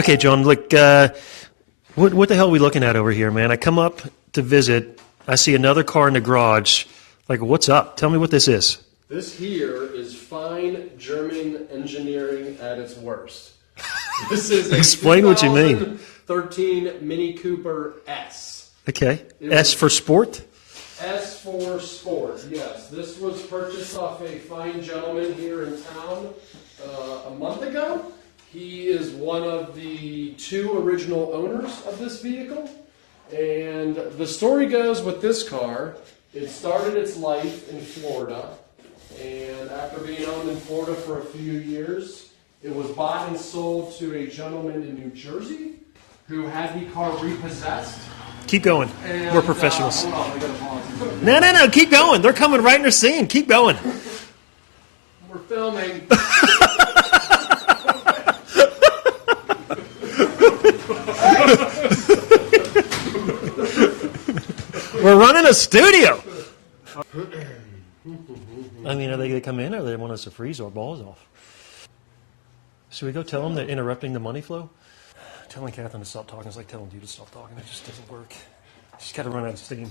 Okay, John, look, what the hell are we looking at over here, man? I come up to visit, I see another car in the garage. Like, what's up? Tell me what this is. This here is fine German engineering at its worst. This is a Explain what you mean. 2013 Mini Cooper S. Okay. S for sport? S for sport, yes. This was purchased off a fine gentleman here in town a month ago. He is one of the two original owners of this vehicle. And the story goes with this car, it started its life in Florida. And after being owned in Florida for a few years, it was bought and sold to a gentleman in New Jersey who had the car repossessed. Keep going. And, We're professionals. Hold on, we gotta pause. No. Keep going. They're coming right in their scene. Keep going. We're filming. We're running a studio. I mean, are they going to come in or they want us to freeze our balls off? Should we go tell them they're interrupting the money flow? Telling Catherine to stop talking is like telling you to stop talking. It just doesn't work. She's got to run out of steam.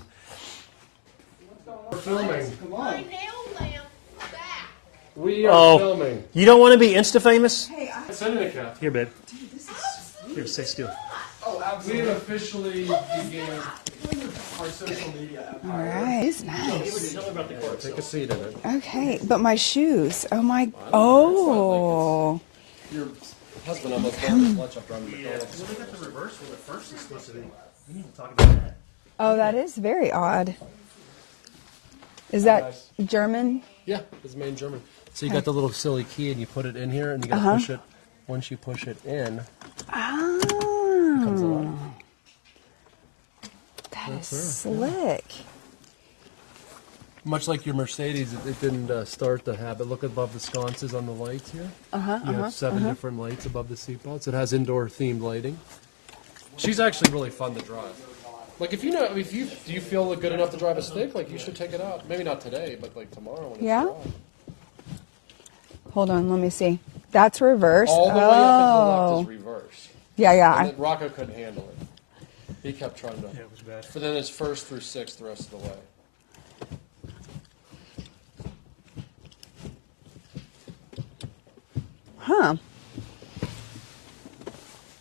We're filming. My nail lamp back. We are filming. You don't want to be Insta-famous? Hey, Send it to Kath. Here, babe. this is Here, stay still. We have officially began our social media empire. all right. It's nice. Tell me about the car. Take a seat in it. Okay, but my shoes. Oh my. Oh. Your husband almost bought his lunch after I'm McDonald's. Well, they got the reverse with the first explicitly. We need to talk about that. Oh, that is very odd. Is that German? Yeah, it's made in German. So you got the little silly key and you put it in here and you gotta push it. Once you push it in, comes Oh, alive. that is slick. Much like your Mercedes, it didn't start the habit. Look above the sconces on the lights here. You have 7 different lights above the seatbelts. It has indoor themed lighting. She's actually really fun to drive. Like do you feel good enough to drive a stick? Like you should take it out. Maybe not today, but like tomorrow when it's Yeah? dry. Hold on, let me see. That's reverse. All the way up and to the left is reverse. Yeah. And then Rocco couldn't handle it. He kept trying to. Yeah, it was bad. But then it's first through sixth the rest of the way. Huh.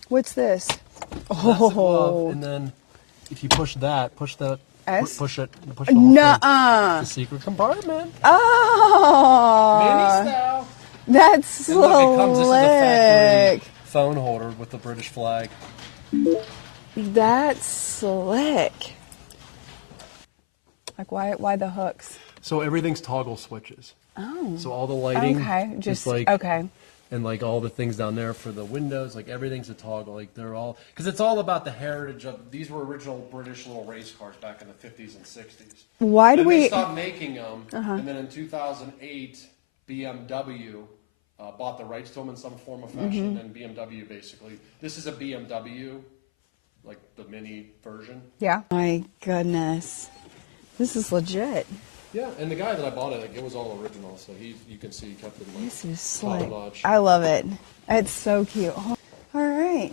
What's this? That's the glove, Oh. and then if you push that, S? push it, push the whole thing. Nuh-uh. The secret compartment. Oh. Mini style. That's And look, it comes. This is a factory slick. phone holder with the British flag. That's slick. Like why the hooks? So everything's toggle switches. Oh. So all the lighting, Okay. is Just like, okay. and like all the things down there for the windows, like everything's a toggle. Like they're all, because it's all about the heritage of, these were original British little race cars back in the 50s and 60s. Why do And they we stopped making them, and then in 2008, BMW bought the rights to them in some form of fashion, and BMW basically, this is a BMW, like the mini version. Yeah. My goodness. This is legit. Yeah, and the guy that I bought it, like, it was all original, so you can see he kept it like This is top slick. notch. I love it. It's so cute. All right.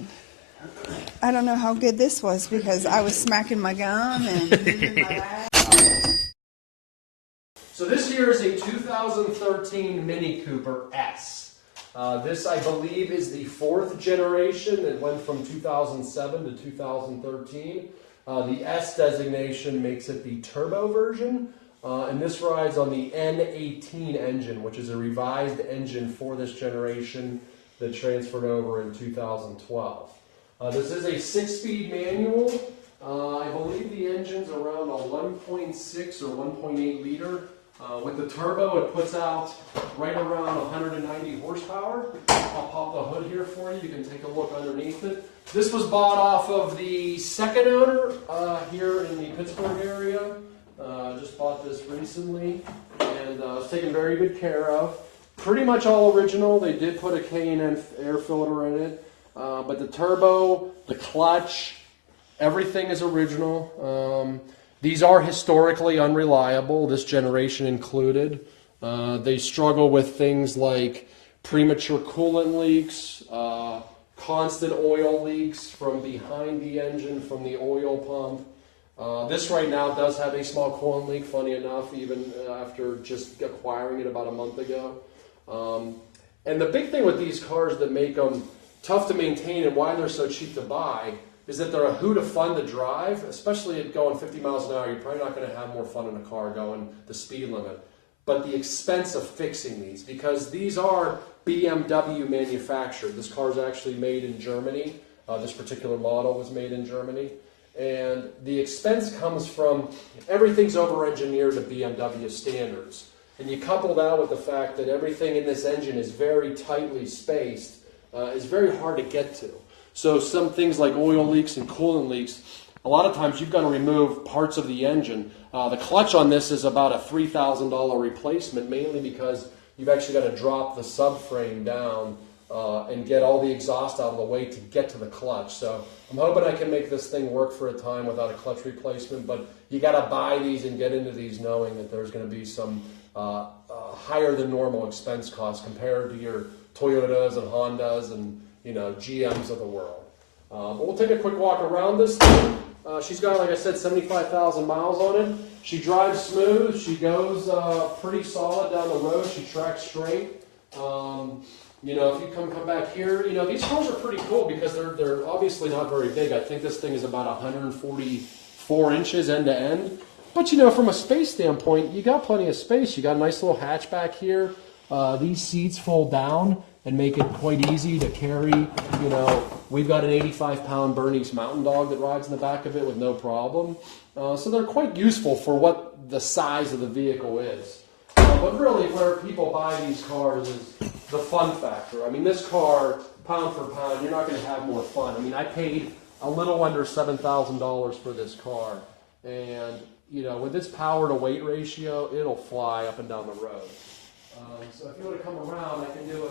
I don't know how good this was because I was smacking my gum and moving my leg. So this here is a 2013 Mini Cooper S. This, I believe, is the 4th generation. It went from 2007 to 2013. The S designation makes it the turbo version. And this rides on the N18 engine, which is a revised engine for this generation that transferred over in 2012. This is a 6-speed manual. I believe the engine's around a 1.6 or 1.8 liter. With the turbo, it puts out right around 190 horsepower. I'll pop the hood here for you. You can take a look underneath it. This was bought off of the second owner here in the Pittsburgh area. Just bought this recently, and was taken very good care of. Pretty much all original. They did put a K&N air filter in it, but the turbo, the clutch, everything is original. These are historically unreliable, this generation included. They struggle with things like premature coolant leaks, constant oil leaks from behind the engine, from the oil pump. This right now does have a small coolant leak, funny enough, even after just acquiring it about a month ago. And the big thing with these cars that make them tough to maintain and why they're so cheap to buy is that they're a hoot of fun to drive, especially at going 50 miles an hour. You're probably not going to have more fun in a car going the speed limit. But the expense of fixing these, because these are BMW manufactured. This car is actually made in Germany. This particular model was made in Germany. And the expense comes from everything's over-engineered to BMW standards. And you couple that with the fact that everything in this engine is very tightly spaced, is very hard to get to. So some things like oil leaks and coolant leaks, a lot of times you've got to remove parts of the engine. The clutch on this is about a $3,000 replacement, mainly because you've actually got to drop the subframe down and get all the exhaust out of the way to get to the clutch. So I'm hoping I can make this thing work for a time without a clutch replacement, but you got to buy these and get into these knowing that there's going to be some higher than normal expense costs compared to your Toyotas and Hondas and GMs of the world. But we'll take a quick walk around this thing. She's got, like I said, 75,000 miles on it. She drives smooth. She goes pretty solid down the road. She tracks straight. If you come back here, these cars are pretty cool because they're obviously not very big. I think this thing is about 144 inches end to end. But from a space standpoint, you got plenty of space. You got a nice little hatchback here. These seats fold down and make it quite easy to carry. We've got an 85-pound Bernese Mountain Dog that rides in the back of it with no problem. So they're quite useful for what the size of the vehicle is. But really, where people buy these cars is the fun factor. I mean, this car, pound for pound, you're not going to have more fun. I mean, I paid a little under $7,000 for this car. And, with its power to weight ratio, it'll fly up and down the road. So if you want to come around, I can do a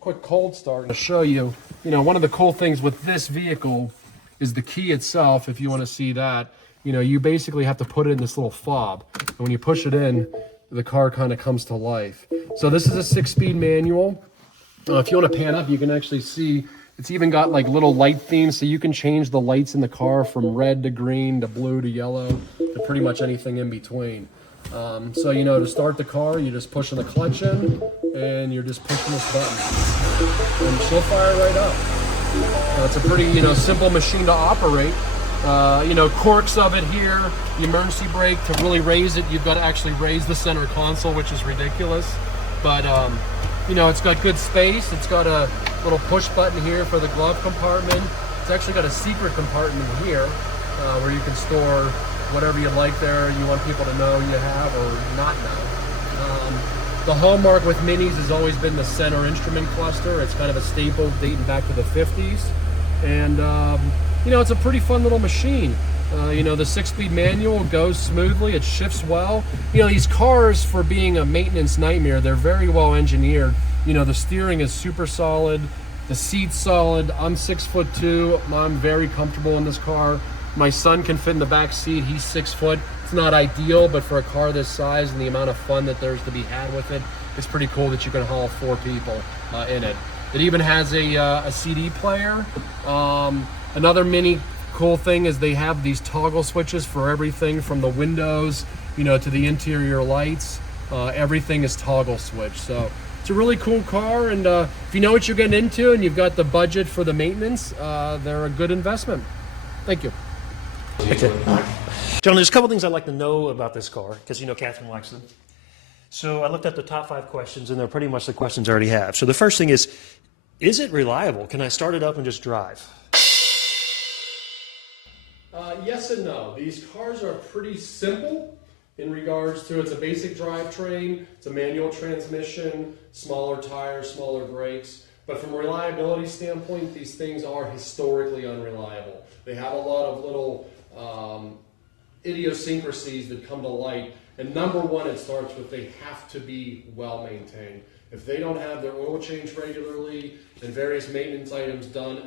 quick cold start to show you. One of the cool things with this vehicle is the key itself. If you want to see that, you basically have to put it in this little fob. And when you push it in, the car kind of comes to life. So this is a 6-speed manual. If you want to pan up, you can actually see it's even got like little light themes. So you can change the lights in the car from red to green to blue to yellow to pretty much anything in between. So, to start the car, you're just pushing the clutch in, and you're just pushing this button. And she'll fire right up. It's a pretty, simple machine to operate. Quirks of it here, the emergency brake, to really raise it, you've got to actually raise the center console, which is ridiculous. But, it's got good space. It's got a little push button here for the glove compartment. It's actually got a secret compartment here where you can store whatever you like there, you want people to know you have or not know. The hallmark with Minis has always been the center instrument cluster. It's kind of a staple dating back to the 50s. And, it's a pretty fun little machine. The 6-speed manual goes smoothly. It shifts well. These cars, for being a maintenance nightmare, they're very well engineered. The steering is super solid. The seat's solid. I'm 6'2". I'm very comfortable in this car. My son can fit in the back seat. He's 6 foot. It's not ideal, but for a car this size and the amount of fun that there's to be had with it, it's pretty cool that you can haul 4 people in it. It even has a CD player. Another Mini cool thing is they have these toggle switches for everything from the windows, to the interior lights. Everything is toggle switch. So it's a really cool car, and if you know what you're getting into and you've got the budget for the maintenance, they're a good investment. Thank you. Okay. John, there's a couple things I'd like to know about this car, because Catherine likes them. So I looked up the top 5 questions, and they're pretty much the questions I already have. So the first thing is it reliable? Can I start it up and just drive? Yes and no. These cars are pretty simple in regards to it's a basic drivetrain, it's a manual transmission, smaller tires, smaller brakes. But from a reliability standpoint, these things are historically unreliable. They have a lot of little idiosyncrasies that come to light. And number one, it starts with they have to be well maintained. If they don't have their oil change regularly and various maintenance items done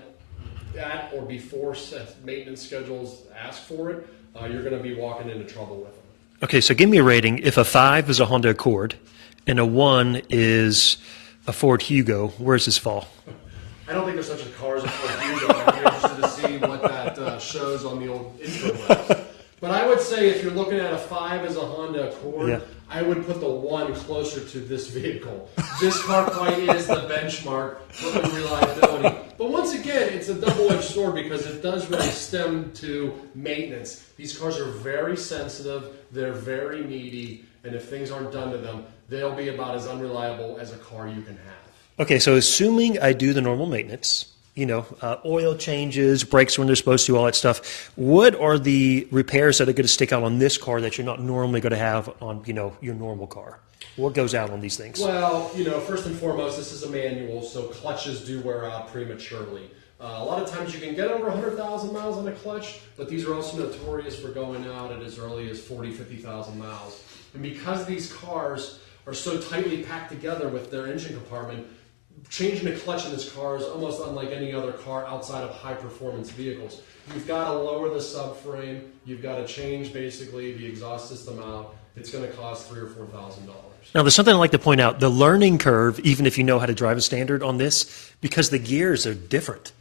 at or before maintenance schedules ask for it, you're going to be walking into trouble with them. Okay, so give me a rating. If a 5 is a Honda Accord and a 1 is a Ford Hugo, where does this fall? I don't think there's such a car as a Ford Fusion. I'd be interested to see what that shows on the old info. But I would say if you're looking at a 5 as a Honda Accord, Yeah. I would put the 1 closer to this vehicle. This car quite is the benchmark for unreliability. But once again, it's a double-edged sword because it does really stem to maintenance. These cars are very sensitive, they're very needy, and if things aren't done to them, they'll be about as unreliable as a car you can have. Okay, so assuming I do the normal maintenance, oil changes, brakes when they're supposed to, all that stuff, what are the repairs that are going to stick out on this car that you're not normally going to have on, your normal car? What goes out on these things? Well, first and foremost, this is a manual, so clutches do wear out prematurely. A lot of times you can get over 100,000 miles on a clutch, but these are also notorious for going out at as early as 40, 50,000 miles. And because these cars are so tightly packed together with their engine compartment, changing a clutch in this car is almost unlike any other car outside of high-performance vehicles. You've got to lower the subframe. You've got to change basically the exhaust system out. It's going to cost $3,000 or $4,000. Now, there's something I'd like to point out. The learning curve, even if you know how to drive a standard on this, because the gears are different.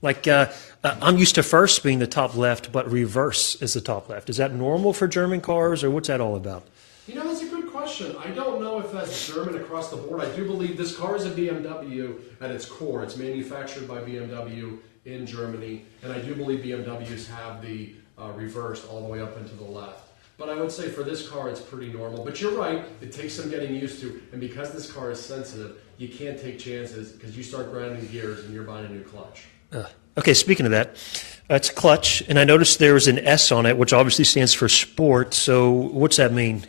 Like, I'm used to first being the top left, but reverse is the top left. Is that normal for German cars, or what's that all about? That's a good question. I don't know if that's German across the board. I do believe this car is a BMW at its core. It's manufactured by BMW in Germany, and I do believe BMWs have the reverse all the way up into the left. But I would say for this car, it's pretty normal. But you're right, it takes some getting used to, and because this car is sensitive, you can't take chances because you start grinding gears and you're buying a new clutch. Okay, speaking of that, it's a clutch, and I noticed there was an S on it, which obviously stands for sport. So what's that mean?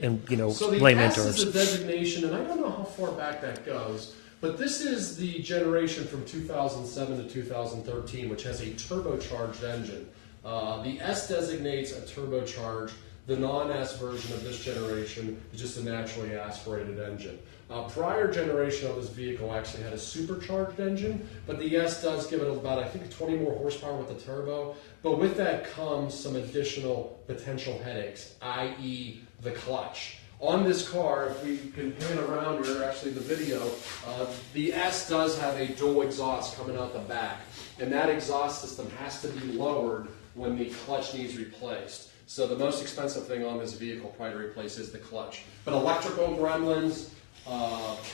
And, So the layman S terms. is a designation, and I don't know how far back that goes, but this is the generation from 2007 to 2013, which has a turbocharged engine. The S designates a turbocharged. The non-S version of this generation is just a naturally aspirated engine. Prior generation of this vehicle actually had a supercharged engine, but the S does give it about, I think, 20 more horsepower with the turbo. But with that comes some additional potential headaches, i.e. the clutch. On this car, if we can pan around here, actually the video, the S does have a dual exhaust coming out the back, and that exhaust system has to be lowered when the clutch needs replaced. So the most expensive thing on this vehicle probably to replace is the clutch. But electrical gremlins,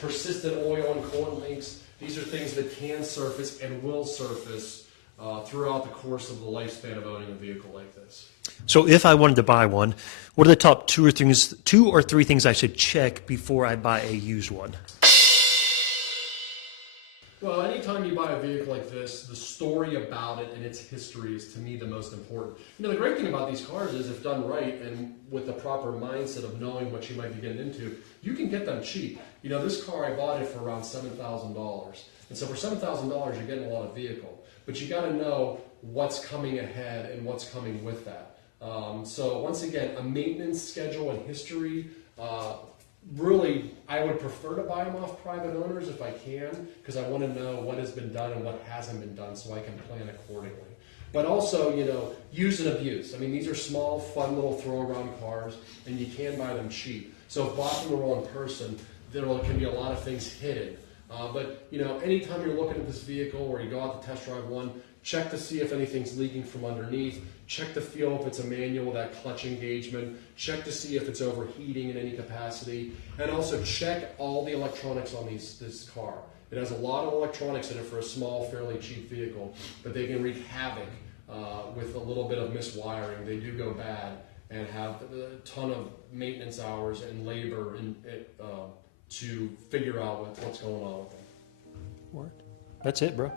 persistent oil and coolant leaks, these are things that can surface and will surface throughout the course of the lifespan of owning a vehicle like this. So if I wanted to buy one, what are the top two or three things I should check before I buy a used one? Well, anytime you buy a vehicle like this, the story about it and its history is, to me, the most important. The great thing about these cars is, if done right and with the proper mindset of knowing what you might be getting into, you can get them cheap. This car, I bought it for around $7,000. And so for $7,000, you're getting a lot of vehicle. But you got to know what's coming ahead and what's coming with that. So once again, a maintenance schedule and history, really, I would prefer to buy them off private owners if I can, because I want to know what has been done and what hasn't been done so I can plan accordingly. But also, use and abuse. These are small, fun little throw-around cars, and you can buy them cheap. So if bought from the wrong person, there can be a lot of things hidden. But anytime you're looking at this vehicle or you go out to test drive one, check to see if anything's leaking from underneath. Check to feel if it's a manual, that clutch engagement. Check to see if it's overheating in any capacity. And also check all the electronics on this car. It has a lot of electronics in it for a small, fairly cheap vehicle, but they can wreak havoc with a little bit of miswiring. They do go bad and have a ton of maintenance hours and labor to figure out what's going on with them. That's it, bro.